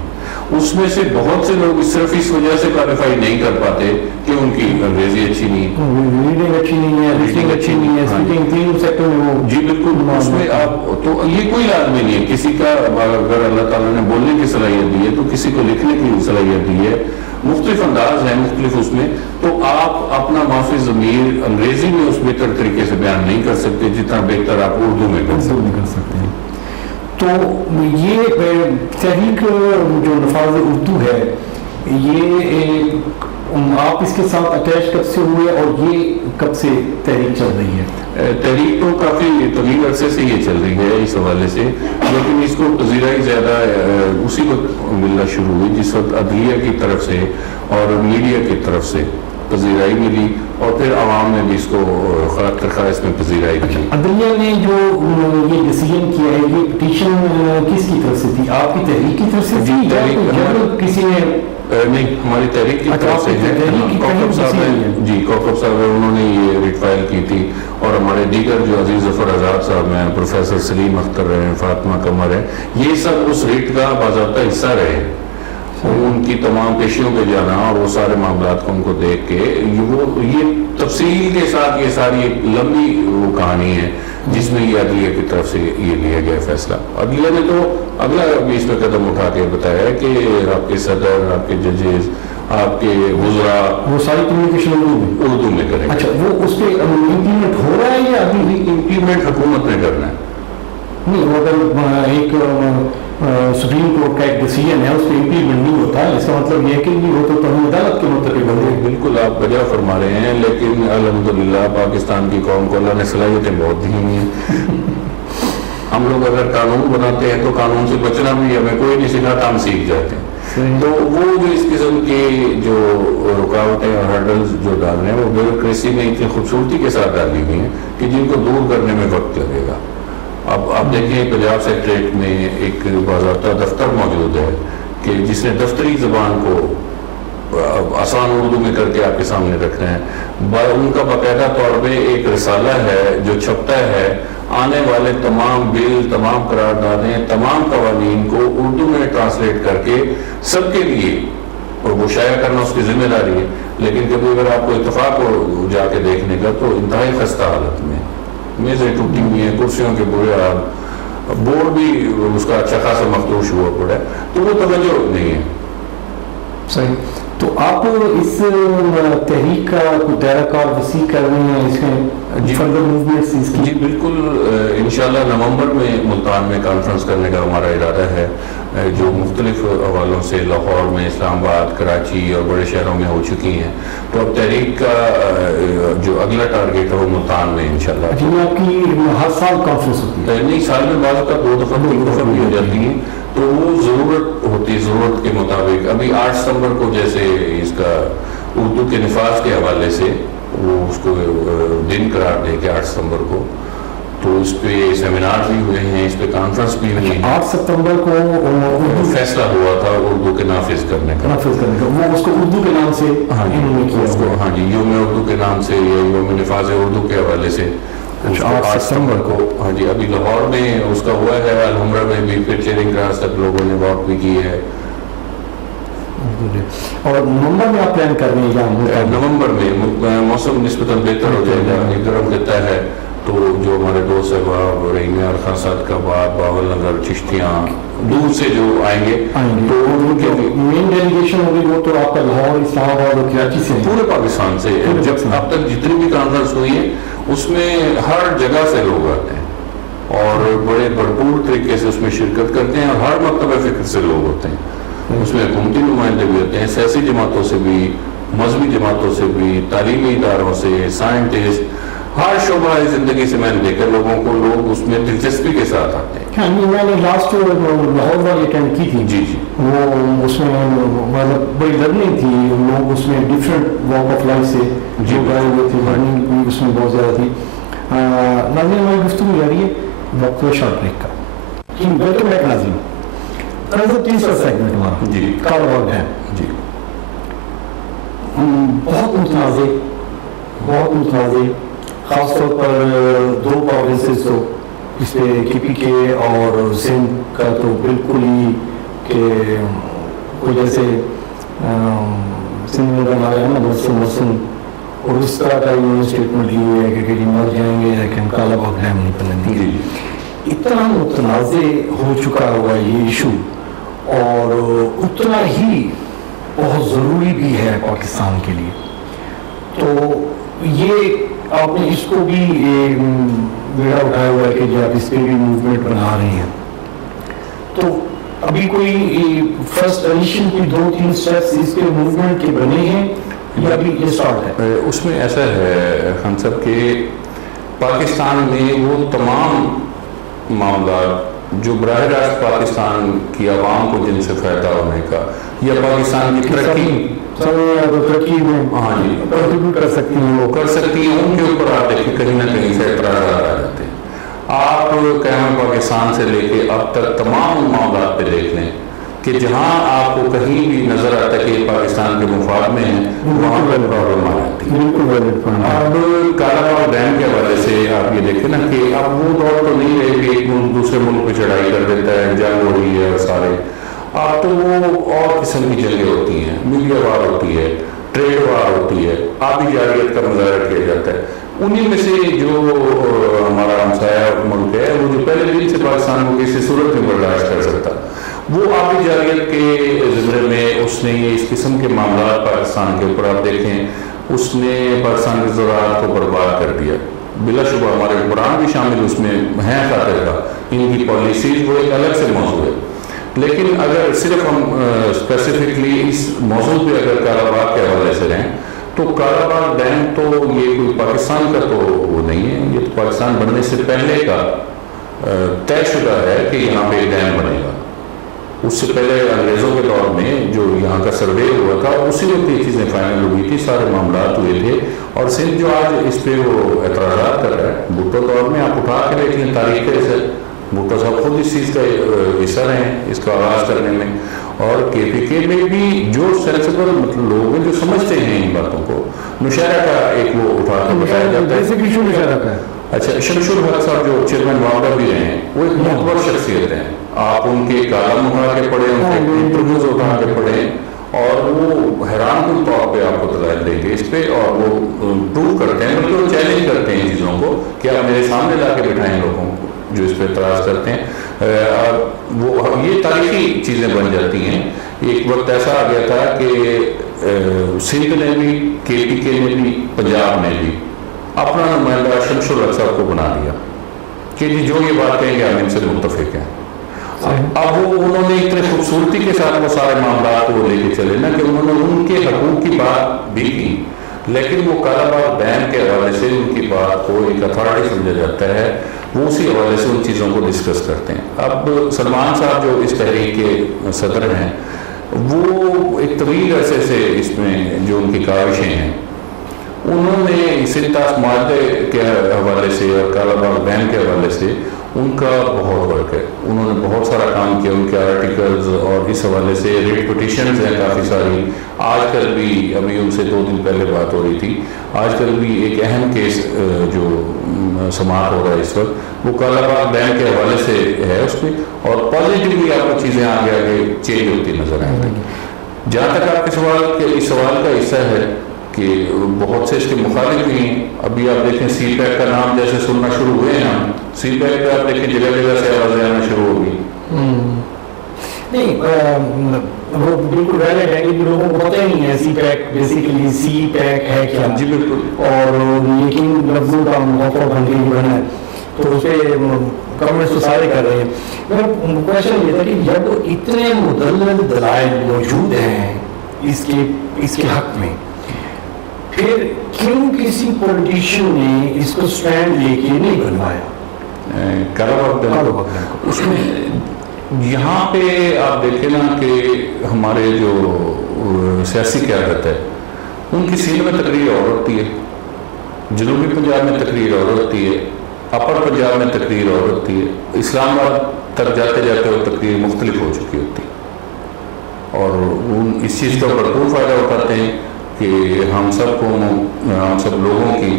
اس میں سے بہت سے لوگ صرف اس وجہ سے کوالیفائی نہیں کر پاتے کہ ان کی انگریزی اچھی نہیں ہے, ریڈنگ اچھی نہیں ہے, ریڈنگ اچھی نہیں ہے, اسپیکنگ تین سیکٹر میں وہ. جی بالکل. اس میں آپ تو یہ کوئی لازمی نہیں ہے کسی کا, اگر اللہ تعالیٰ نے بولنے کی صلاحیت دی ہے تو کسی کو لکھنے کی صلاحیت دی ہے. مختلف انداز ہیں مختلف اس میں, تو آپ اپنا معافی ضمیر انگریزی میں اس بہتر طریقے سے بیان نہیں کر سکتے جتنا بہتر آپ اردو میں کر سکتے ہیں. تو یہ تحریک جو نفاذ اردو ہے یہ آپ اس کے ساتھ اٹیچ کب سے ہوئے اور یہ کب سے تحریک چل رہی ہے؟ تحریک تو کافی طویل عرصے سے یہ چل رہی ہے اس حوالے سے, لیکن اس کو پذیرائی زیادہ اسی وقت ملنا شروع ہوئی جس وقت عدلیہ کی طرف سے اور میڈیا کی طرف سے پذیرائی ملی اور پھر عوام نے بھی اس کو خواہ اس میں پذیرائی کی. عدلیہ نے جو یہ ڈیسیژن کیا ہے یہ پٹیشن کس کی طرف سے تھی؟ آپ کی تحریک کی طرف سے تھی یا کسی نے؟ نہیں, ہماری تحریک کی طرف سے ہے. کوکب صاحب نے, جی کوکب صاحب انہوں نے یہ ریٹ فائل کی تھی اور ہمارے دیگر جو عزیز ظفر آزاد صاحب ہیں, پروفیسر سلیم اختر ہیں, فاطمہ قمر ہیں, یہ سب اس ریٹ کا باضابطہ حصہ رہے. ان کی تمام پیشیوں پہ جانا اور وہ سارے معاملات کو ان کو دیکھ کے یہ تفصیل کے ساتھ یہ ساری ایک لمبی وہ کہانی ہے جس میں یہ عدلیہ کی طرف سے یہ لیا گیا فیصلہ. عدلیہ نے تو اگلا بھی اس میں قدم اٹھا کے بتایا کہ آپ کے صدر, آپ کے ججز, آپ کے وزراء وہ ساری کمیونیکیشن اردو میں کریں. اچھا, وہ اس پہ امپلیمنٹ ہو رہا ہے یا ابھی امپلیمنٹ حکومت نے کرنا ہے؟ نہیں, اگر ایک سپریم کورٹ کا ایک ڈیسیژن ہے اس پہ امپلیمنٹ نہیں ہوتا ہے اس کا مطلب یہ کہ نہیں ہوتا تو ہم عدالت کے متعلق بن گئے. بالکل آپ بجا فرما رہے ہیں, لیکن الحمدللہ پاکستان کی قوم کو اللہ نے صلاحیتیں بہت دی ہوئی ہیں. ہم لوگ اگر قانون بناتے ہیں تو قانون سے بچنا بھی ہمیں کوئی نہیں سکھاتا, ہم سیکھ جاتے ہیں. تو وہ جو اس قسم کی جو رکاوٹیں اور ہرڈلز جو ڈال رہے ہیں وہ بیوروکریسی نے اتنی خوبصورتی کے ساتھ ڈالی ہوئی ہیں کہ جن کو دور کرنے میں وقت لگے گا. اب آپ دیکھیں پنجاب سیکریٹریٹ میں ایک باضابطہ دفتر موجود ہے کہ جس نے دفتری زبان کو آسان اردو میں کر کے آپ کے سامنے رکھنا ہے. ان کا باقاعدہ طور پہ ایک رسالہ ہے جو چھپتا ہے, آنے والے تمام بل, تمام قراردادیں, تمام قوانین کو اردو میں ٹرانسلیٹ کر کے سب کے لیے اور وہ شائع کرنا اس کی ذمہ داری ہے. لیکن کبھی اگر آپ کو اتفاق ہو جا کے دیکھنے کا تو انتہائی خستہ حالت میں, میزیں ٹوٹی ہوئی ہیں, کرسیوں کے برے حال, بورڈ بھی اس کا اچھا خاصا مخدوش ہوا پڑا ہے, تو وہ توجہ نہیں ہے. صحیح. تو آپ اس تحریک کا دائرہ کار وسیع کر رہے ہیں, اس میں فردر موومنٹس اس کی؟ جی بالکل. انشاءاللہ نومبر میں ملتان میں کانفرنس کرنے کا ہمارا ارادہ ہے جو مختلف حوالوں سے لاہور میں, اسلام آباد, کراچی اور بڑے شہروں میں ہو چکی ہیں. تو اب تحریک کا جو اگلا ٹارگیٹ ہے وہ ملتان میں انشاءاللہ. جی آپ کی ہر سال کانفرنس ہوتی ہے؟ نہیں, سال میں بعض کا 2 دفعہ 3 دفعہ بھی ہو جاتی ہیں, تو وہ ضرورت ہوتی ہے, ضرورت کے مطابق. ابھی 8 ستمبر کو جیسے اس کا اردو کے نفاذ کے حوالے سے وہ اس کو دن قرار دے کے 8 ستمبر کو, تو اس پہ سیمینار بھی ہوئے ہیں, اس پہ کانفرنس بھی ہوئی ہے. 8 ستمبر کو فیصلہ ہوا تھا اردو کے نافذ کرنے کا. وہ اس کو اردو کے نام سے انہوں نے کیا اس کو, ہاں جی, یوم اردو کے نام سے یا یوم نفاذ اردو کے حوالے سے 8 ستمبر کو. ہاں جی, ابھی لاہور میں اس کا ہوا ہے, الحمرہ میں بھی پھر چیئرنگ کلاس تک لوگوں نے واک بھی کی ہے. اور نومبر میں آپ پلان کر رہے ہیں؟ نومبر میں موسم نسبتاً بہتر ہو جائے گا, ایک گرم خطہ ہے تو جو ہمارے دوست احباب رحیم خان صاحب کا بات باول نگر چشتیاں دور سے جو آئیں گے تو ان کے مین ڈیلیگیشن ہوگی وہ تو آپ کا لاہور اسلام آباد اور کراچی سے پورے پاکستان سے جب اب تک جتنی بھی کانفرنس ہوئی ہے اس میں ہر جگہ سے لوگ آتے ہیں اور بڑے بھرپور طریقے سے اس میں شرکت کرتے ہیں اور ہر مکتبہ فکر سے لوگ ہوتے ہیں. اس میں حکومتی نمائندے بھی ہوتے ہیں, سیاسی جماعتوں سے بھی, مذہبی جماعتوں سے بھی, تعلیمی اداروں سے, سائنٹسٹ, ہر شعبہ زندگی سے میں نے دیکھا لوگوں کو, لوگ اس میں دلچسپی کے ساتھ آتے ہیں. ہاں میں نے لاسٹ لاہور والی اٹینڈ کی تھی. جی جی وہ اس میں مطلب بڑی لرننگ تھی, لوگ اس میں ڈفرینٹ واک آف لائف سے جو گئے ہوئے تھے, لرننگ بھی اس میں بہت زیادہ تھی. ناظرین ہماری گفتگو جاری ہے وقت ہے شارٹ بریک کا. ویلکم بیک ناظرین. تیسرا سیگمنٹ ہمارا جی کاروبار ڈیم. جی بہت متنازع خاص طور پر دو پروونسز تو اس پہ کے پی کے اور سندھ کا تو بالکل ہی کہ وہ جیسے سندھ میں بنا رہا ہے نا مسن اور اس طرح کا انہوں نے اسٹیٹمنٹ لی ہے کہ جی مر جائیں گے لیکن کالا باغ ڈیم نہیں بننے دیں گے. اتنا متنازع ہو چکا ہوا یہ ایشو اور اتنا ہی بہت ضروری بھی ہے پاکستان کے لیے. تو یہ آپ نے اس کو بھی بیڑا اٹھایا ہوا ہے کہ جو آپ اس پہ بھی موومنٹ بنا رہے ہیں. تو ابھی کوئی فرسٹ ایڈیشن کی 2-3 سٹیپس اس کے موومنٹ کے بنے ہیں یا ابھی یہ سٹارٹ ہے؟ اس میں ایسا ہے خان صاحب کہ پاکستان میں وہ تمام معاملات جو براہ راست پاکستان کی عوام کو جن سے فائدہ ہونے کا یا پاکستان کی ترقی میں ہاں جی کنٹریبیوٹ کر سکتی ہیں وہ کر سکتی ہیں, ان کے اوپر آپ دیکھیں کہیں نہ کہیں سے اعتراضات آ جاتے ہیں. آپ قیام پاکستان سے لے کے اب تک تمام معاملات پہ دیکھ لیں کہ جہاں آپ کو کہیں بھی نظر آتا ہے کہ پاکستان کے مفاد میں ہیں وہاں پر پرابلم آ جاتی ہے. اب کالا باغ ڈیم کے حوالے سے آپ یہ دیکھیں نا کہ اب وہ دور تو نہیں ہے کہ ایک ملک دوسرے ملک پہ چڑھائی کر دیتا ہے, جنگ ہو رہی ہے سارے. اب تو وہ اور قسم کی جنگیں ہوتی ہیں, میڈیا وار ہوتی ہے, ٹریڈ وار ہوتی ہے, آبی جارحیت کا مظاہرہ کیا جاتا ہے. انہیں میں سے جو ہمارا ہمسایہ ملک ہے وہ جو پہلے دن سے پاکستان کو کسی صورت میں برداشت کر سکتا, وہ آبی جارحیت کے زمرے میں اس نے اس قسم کے معاملات پاکستان کے اوپر آپ دیکھیں اس نے پاکستان کے زراعت کو برباد کر دیا. بلا شبہ ہمارے حکمران بھی شامل اس میں ہیں خاطر کا, ان کی پالیسیز وہ ایک الگ سے موضوع ہے. لیکن اگر صرف ہم اسپیسیفکلی اس موضوع پہ اگر کالا باغ کے حوالے سے رہیں تو کالا باغ ڈیم تو یہ کوئی پاکستان کا تو وہ نہیں ہے, یہ تو پاکستان بننے سے پہلے کا طے شدہ ہے کہ یہاں پہ ایک ڈیم بنے گا. اس سے پہلے انگریزوں کے دور میں جو یہاں کا سروے ہوا تھا اسی وقت یہ چیزیں فائنل ہوئی تھی, سارے معاملات ہوئے تھے. اور سندھ جو آج اس پہ وہ اعتراضات کر رہا ہے, بھٹو دور میں آپ اٹھا کے دیکھ لیں تاریخ سے, بھٹو صاحب خود اس چیز کا حصہ رہے ہیں اس کا آغاز کرنے میں. اور کے پی کے میں بھی جو سینسیبل مطلب لوگ ہیں جو سمجھتے ہیں ان باتوں کو, نوشہرہ کا ایک وہ اٹھا کے بتایا جاتا ہے. اچھا شمشور حق صاحب جو چیئرمین واقع بھی رہے ہیں وہ ایک معتبر شخصیت ہیں, آپ ان کے کالم اٹھا کے پڑھیں, ان کے انٹرویوز اٹھا کے پڑھیں اور وہ حیران کن طور پہ آپ کو دلائل دیں گے اس پہ, اور وہ پروو کرتے ہیں بلکہ وہ چیلنج کرتے ہیں چیزوں کو کہ آپ میرے سامنے لا کے بٹھائیں لوگوں کو جو اس پہ اعتراض کرتے ہیں. وہ یہ تاریخی چیزیں بن جاتی ہیں. ایک وقت ایسا آ گیا تھا کہ سندھ نے بھی, کے پی کے نے بھی, پنجاب نے بھی اپنا نمائندہ شمشور حق صاحب کو بنا دیا کہ جی جو یہ بات کہیں گے ہم ان سے متفق ہیں. اب وہ انہوں نے اتنے خوبصورتی کے ساتھ وہ سارے معاملات وہ لے کے چلے نا کہ انہوں نے ان کے حقوق کی بات بھی کی, لیکن وہ کالا باغ ڈیم کے حوالے سے ان کی بات کو ایک اتھارٹی سمجھا جاتا ہے, وہ اسی حوالے سے ان چیزوں کو ڈسکس کرتے ہیں. اب سلمان صاحب جو اس تحریک کے صدر ہیں وہ ایک طویل عرصے سے اس میں جو ان کی کاوشیں ہیں انہوں نے سنتاس معاہدے کے حوالے سے اور کالا باغ ڈیم کے حوالے سے ان کا بہت ورک ہے. انہوں نے بہت سارا کام کیا, ان کے آرٹیکلز اور اس حوالے سے ریٹ پٹیشنز ہیں کافی ساری. آج کل بھی ابھی ان سے 2 دن پہلے بات ہو رہی تھی, آج کل بھی ایک اہم کیس جو سماعت ہو رہا ہے اس وقت وہ کالا باغ ڈیم کے حوالے سے ہے اس پہ, اور پازیٹیولی آپ کو چیزیں آگے آگے چینج ہوتی نظر آئیں گی. جہاں تک آپ کے سوال کے اس سوال کا حصہ ہے کہ بہت سے اس کے مخالف بھی ہیں. ابھی آپ دیکھیں سی پیک کا نام جیسے سننا شروع ہوئے ہیں ہم, سی پیک پہ آپ دیکھیں جگہ جگہ سے آوازیں آنا شروع ہوگی. نہیں وہ بالکل ویلڈ ہے کہ لوگوں کو پتہ ہی نہیں ہے سی پیک بیسیکلی سی پیک ہے کیا. جی بالکل. اور لیکن لفظوں کا موقع بن کے ہی بنا ہے, تو اس پہ کمنٹس تو سارے کر رہے ہیں. میرا کوشچن یہ تھا کہ جب اتنے مدلل دلائل موجود ہیں اس کے حق میں, پھر کیوں کسی پولیٹیشین نے اس کو سٹینڈ لے کے نہیں بنوایا؟ اس میں یہاں پہ آپ دیکھیں نا کہ ہمارے جو سیاسی قیادت ہے ان کی سندھ میں تقریر اور ہوتی ہے, جنوبی پنجاب میں تقریر اور ہوتی ہے, اپر پنجاب میں تقریر اور ہوتی ہے, اسلام آباد تک جاتے جاتے وہ تقریر مختلف ہو چکی ہوتی ہے. اور اس چیز کا بھرپور فائدہ اٹھاتے ہیں کہ ہم سب لوگوں کی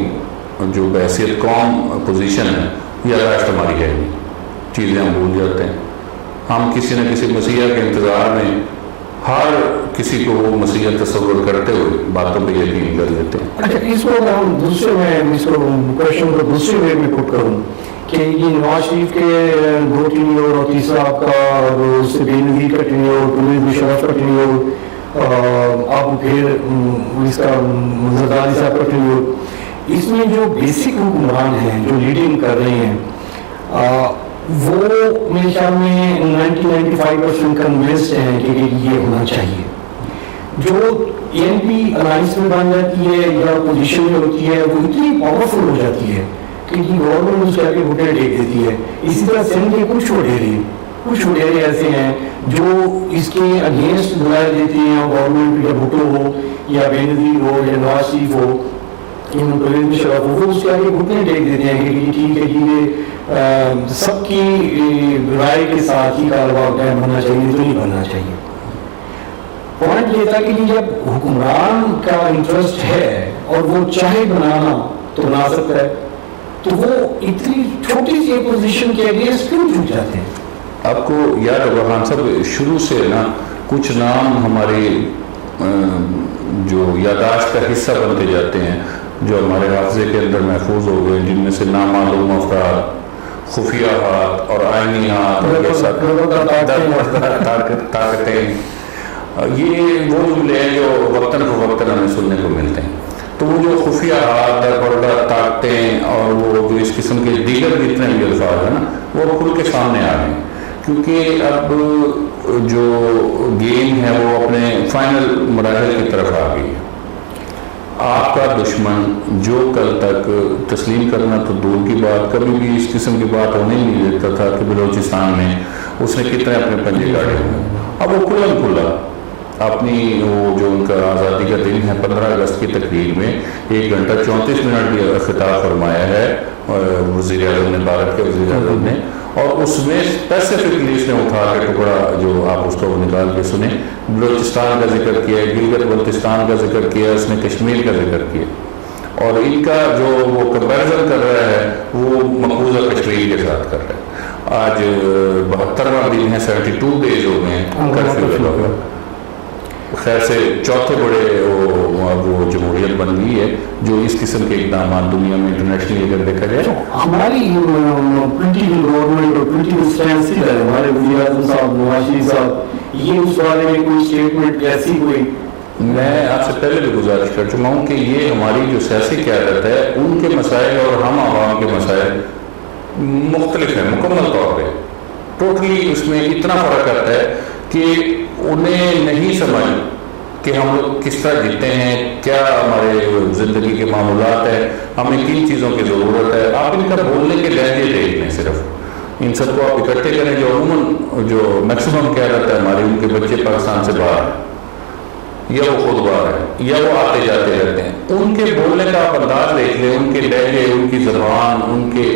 جو بحیثیت قوم پوزیشن ہے یادداشت ہماری ہے نہیں, چیزیں ہم بھول جاتے ہیں. ہم کسی نہ کسی مسیح کے انتظار میں ہر کسی کو وہ مسیح تصور کرتے ہوئے باتوں پہ یقین کر لیتے ہیں. اچھا, اس کو ہم دوسرے وے میں پٹ کروں کہ یہ نواز شریف کے 2 ٹینیور اور تیسرا آپ کا, اور اس سے بے نظیر کا ٹینیور, پرویز مشرف کا ٹینیور, آپ پھر اس کا زرداری صاحب کا ٹینیور, اس میں جو بیسک حکمران ہیں جو لیڈنگ کر رہے ہیں وہ میرے خیال میں 90-95% کنوینسڈ ہیں کہ یہ ہونا چاہیے. جو ANP الائنس میں بن جاتی ہے یا اپوزیشن میں ہوتی ہے وہ اتنی پاورفل ہو جاتی ہے کہ گورنمنٹ اس کے ووٹیں ٹیک دیتی ہے. اسی طرح سندھ کے کچھ وڈیرے ایسے ہیں جو اس کے اگینسٹ دلائل دیتے ہیں, گورنمنٹ یا بھٹو ہو یا بے نظیر ہو یا نواز شریف ہو, پرویز مشرف ہو, وہ اس کے آگے گھٹنے ٹیک دیتے ہیں کہ ٹھیک ہے جی یہ سب کی رائے کے ساتھ ہی کاروبار بننا چاہیے, تو نہیں بننا چاہیے. پوائنٹ یہ تھا کہ جب حکمران کا انٹرسٹ ہے اور وہ چاہے بنانا تو بنا سکتا ہے, تو وہ اتنی چھوٹی سی پوزیشن کے اگینسٹ کیوں جھک جاتے ہیں؟ آپ کو یاد ہوگا خان صاحب, شروع سے نا کچھ نام ہمارے جو یادداشت کا حصہ بنتے جاتے ہیں, جو ہمارے حافظے کے اندر محفوظ ہو گئے, جن میں سے نامعلوم افراد, خفیہ ہاتھ اور آئینی ہاتھ طاقتیں, یہ وہ جملے ہیں جو وقتاً فوقتاً ہمیں سننے کو ملتے ہیں. تو وہ جو خفیہ ہاتھ, درپردہ طاقتیں اور وہ جو اس قسم کے دیگر جتنے بھی الفاظ ہیں نا وہ کھل کے سامنے آ رہے ہیں, کیونکہ اب جو گیم ہے وہ اپنے فائنل مراحل کی طرف آ گئی ہے. آپ کا دشمن جو کل تک تسلیم کرنا تو دور کی بات, کبھی بھی اس قسم کی بات ہونے ہی نہیں دیتا تھا کہ بلوچستان میں اس نے کتنے اپنے پنجے کاٹے ہوئے, اب وہ کھلا اپنی وہ جو ان کا آزادی کا دن ہے 15 اگست کی تقریر میں 1 گھنٹہ 34 منٹ کی خطاب فرمایا ہے وزیر اعظم نے, بھارت کے وزیر اعظم نے, اور اس میں اسپیسیفکلی اس نے اٹھا کے ٹکڑا جو آپ اس کو نکال کے سنیں, بلوچستان کا ذکر کیا, گلگت بلتستان کا ذکر کیا, اس نے کشمیر کا ذکر کیا, اور ان کا جو وہ کمپیریزن کر رہا ہے وہ مقبوضہ کشمیر کے ساتھ کر رہا ہے. آج 72واں دن ہے, 72 ڈیز ہو گئے ہیں کرفیو لگا. خیر سے چوتھے بڑے وہ جمہوریت بن گئی ہے جو اس قسم کے اقدامات دنیا میں انٹرنیشنلی اگر دیکھا جائے. ہماری پولیٹیکل گورنمنٹ اور پولیٹیکل سٹینس ہے ہمارے وزیر اعظم صاحب, نواز شریف صاحب, یہ اس بارے میں کوئی اسٹیٹمنٹ ایسی کوئی؟ میں آپ سے پہلے بھی گزارش کر چکا ہوں کہ یہ ہماری جو سیاسی قیادت ہے ان کے مسائل اور ہم عوام کے مسائل مختلف ہیں مکمل طور پہ. ٹوٹلی اس میں اتنا فرق آتا ہے کہ انہیں نہیں سمجھ کہ ہم لوگ کس طرح جیتے ہیں, کیا ہمارے زندگی کے معمولات ہیں, ہمیں کن چیزوں کی ضرورت ہے. آپ ان کا بولنے کے لہجے دیکھ لیں, صرف ان سب کو آپ اکٹھے کریں جو عموماً جو میکسیمم کیا رہتا ہے ہمارے ان کے بچے پاکستان سے باہر ہیں یا وہ خود باہر ہیں یا وہ آتے جاتے رہتے ہیں, ان کے بولنے کا آپ انداز دیکھ لیں, ان کے لہجے, ان کی زبان, ان کے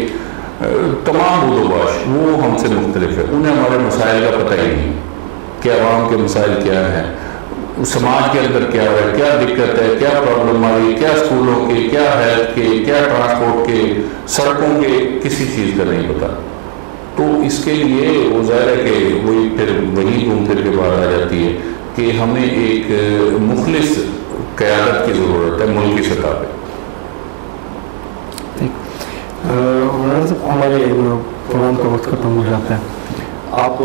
تمام بود و باش وہ ہم سے مختلف ہے. انہیں ہمارے مسائل کا پتہ ہی نہیں کہ عوام کے مسائل کیا ہیں, سماج کے اندر کیا ہے, کیا دقت ہے, کیا پرابلم آ رہی ہے, کیا اسکولوں کے, کیا ہیلتھ کے, کیا ٹرانسپورٹ کے, سڑکوں کے, کسی چیز کا نہیں پتا. تو اس کے لیے وہ ظاہر ہے کہ وہی پھر وہی گھوم پھر کے بات آ جاتی ہے کہ ہمیں ایک مخلص قیادت کی ضرورت ہے ملکی سطح پہ. مولانا صاحب ہمارے پروگرام کا وقت ختم ہو جاتا ہے. آپ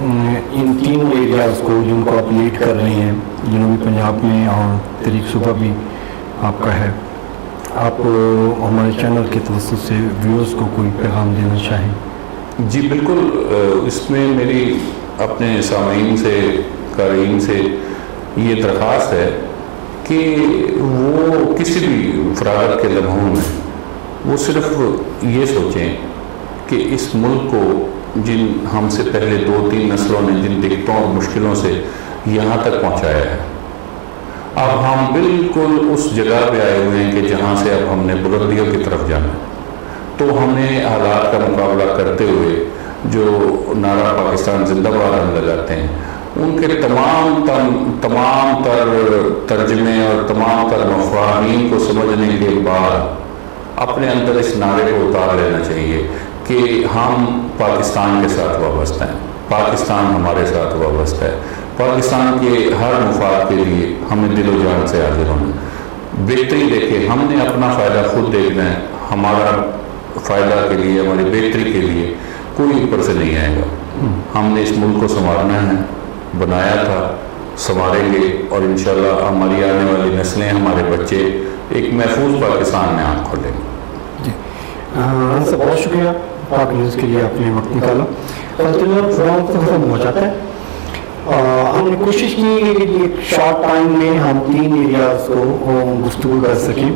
ان تین ایریاز کو جن کو آپ لیڈ کر رہے ہیں جنوبی پنجاب میں اور تحریک صوبہ بھی آپ کا ہے, آپ ہمارے چینل کے توسط سے ویورز کو کوئی پیغام دینا چاہیں؟ جی بالکل, اس میں میری اپنے سامعین سے قارئین سے یہ درخواست ہے کہ وہ کسی بھی فراغت کے لمحوں میں وہ صرف یہ سوچیں کہ اس ملک کو جن ہم سے پہلے 2-3 نسلوں نے جن دقتوں اور مشکلوں سے یہاں تک پہنچایا ہے, اب ہم بالکل اس جگہ پہ آئے ہوئے ہیں کہ جہاں سے اب ہم نے بلندیوں کی طرف جانا. تو ہمیں حالات کا مقابلہ کرتے ہوئے جو نعرہ پاکستان زندہ باد ہم لگاتے ہیں ان کے تمام تر ترجمے اور تمام تر مفاہیم کو سمجھنے کے بعد اپنے اندر اس نعرے کو اتار لینا چاہیے کہ ہم پاکستان کے ساتھ وابستہ ہیں, پاکستان ہمارے ساتھ وابستہ ہے, پاکستان کے ہر مفاد کے لیے ہمیں دل و جان سے حاضر ہونا. بہتری دیکھے ہم نے اپنا فائدہ خود دیکھنا ہے, ہمارا فائدہ کے لیے ہماری بہتری کے لیے کوئی اوپر سے نہیں آئے گا. ہم نے اس ملک کو سنوارنا ہے, بنایا تھا, سنواریں گے اور انشاءاللہ ہماری آنے والی نسلیں, ہمارے بچے ایک محفوظ پاکستان میں آنکھ کھولیں گے. جی سر, بہت شکریہ پاک نیوز کے لیے آپ نے وقت نکالا. پروگرام ختم ہو جاتا ہے. ہم نے کوشش کی کہ ایک شارٹ ٹائم میں ہم 3 ایریاز کو گفتگو کر سکیں,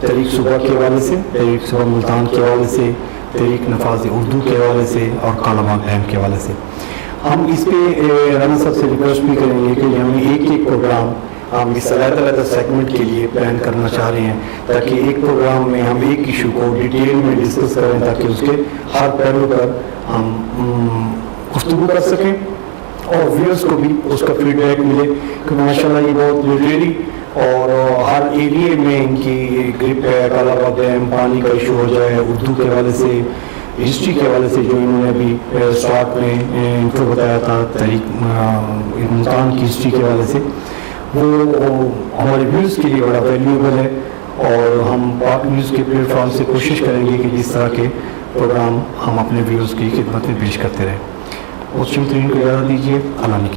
تحریک صوبہ کے حوالے سے, تحریک صوبہ ملتان کے حوالے سے, تحریک نفاذ اردو کے حوالے سے اور کالا باغ ڈیم کے حوالے سے. ہم اس پہ رانا صاحب سے ریکویسٹ بھی کریں گے کہ ہمیں ایک پروگرام ہم اس علیحدہ سیگمنٹ کے لیے پلان کرنا چاہ رہے ہیں تاکہ ایک پروگرام میں ہم ایک ایشو کو ڈیٹیل میں ڈسکس کریں تاکہ اس کے ہر پہلو پر ہم گفتگو کر سکیں اور ویورز کو بھی اس کا فیڈ بیک ملے کہ ماشاءاللہ یہ بہت لٹریری اور ہر ایریے میں ان کی گرپ ہے. کالا باغ ڈیم, پانی کا ایشو ہو جائے, اردو کے حوالے سے, ہسٹری کے حوالے سے جو انہوں نے ابھی اسٹارٹ میں انٹرو بتایا تھا تحریک ملتان کی ہسٹری کے حوالے سے, وہ ہمارے ویوز کے لیے بڑا ویلیوبل ہے. اور ہم پاک نیوز کے پلیٹ فارم سے کوشش کریں گے کہ جس طرح کے پروگرام ہم اپنے ویوز کی خدمت میں پیش کرتے رہیں. اس چیز کو اجازت دیجیے. اللہ